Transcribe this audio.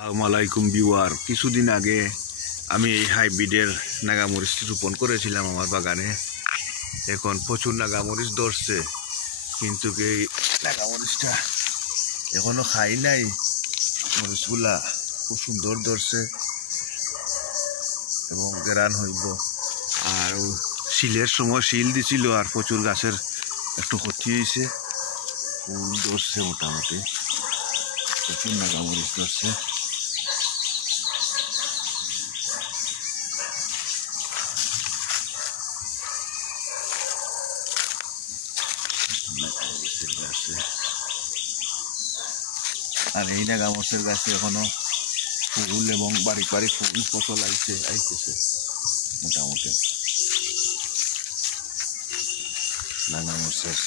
আসসালামাইকুম ভিউয়ার, কিছুদিন আগে আমি এই হাইব্রিডের নাগামরিচ রোপণ করেছিলাম আমার বাগানে। এখন প্রচুর নাগামরিচ ধরছে, কিন্তু এই নাগামরিচটা এখনো খাই নাই। মরিচগুলা খুব সুন্দর ধরছে এবং গেরান হইব। আর শিলের সময় শিল দিছিল, আর প্রচুর গাছের একটু ক্ষতি হয়েছে। ফুল ধরছে, মোটামুটি প্রচুর নাগামরিচ ধরছে। আর এই নাগামরিচের গাছে এখনো ফুল এবং বাড়ি বাড়ি ফুল ফসল আইতেছে মোটামুটি নাগামরিচের।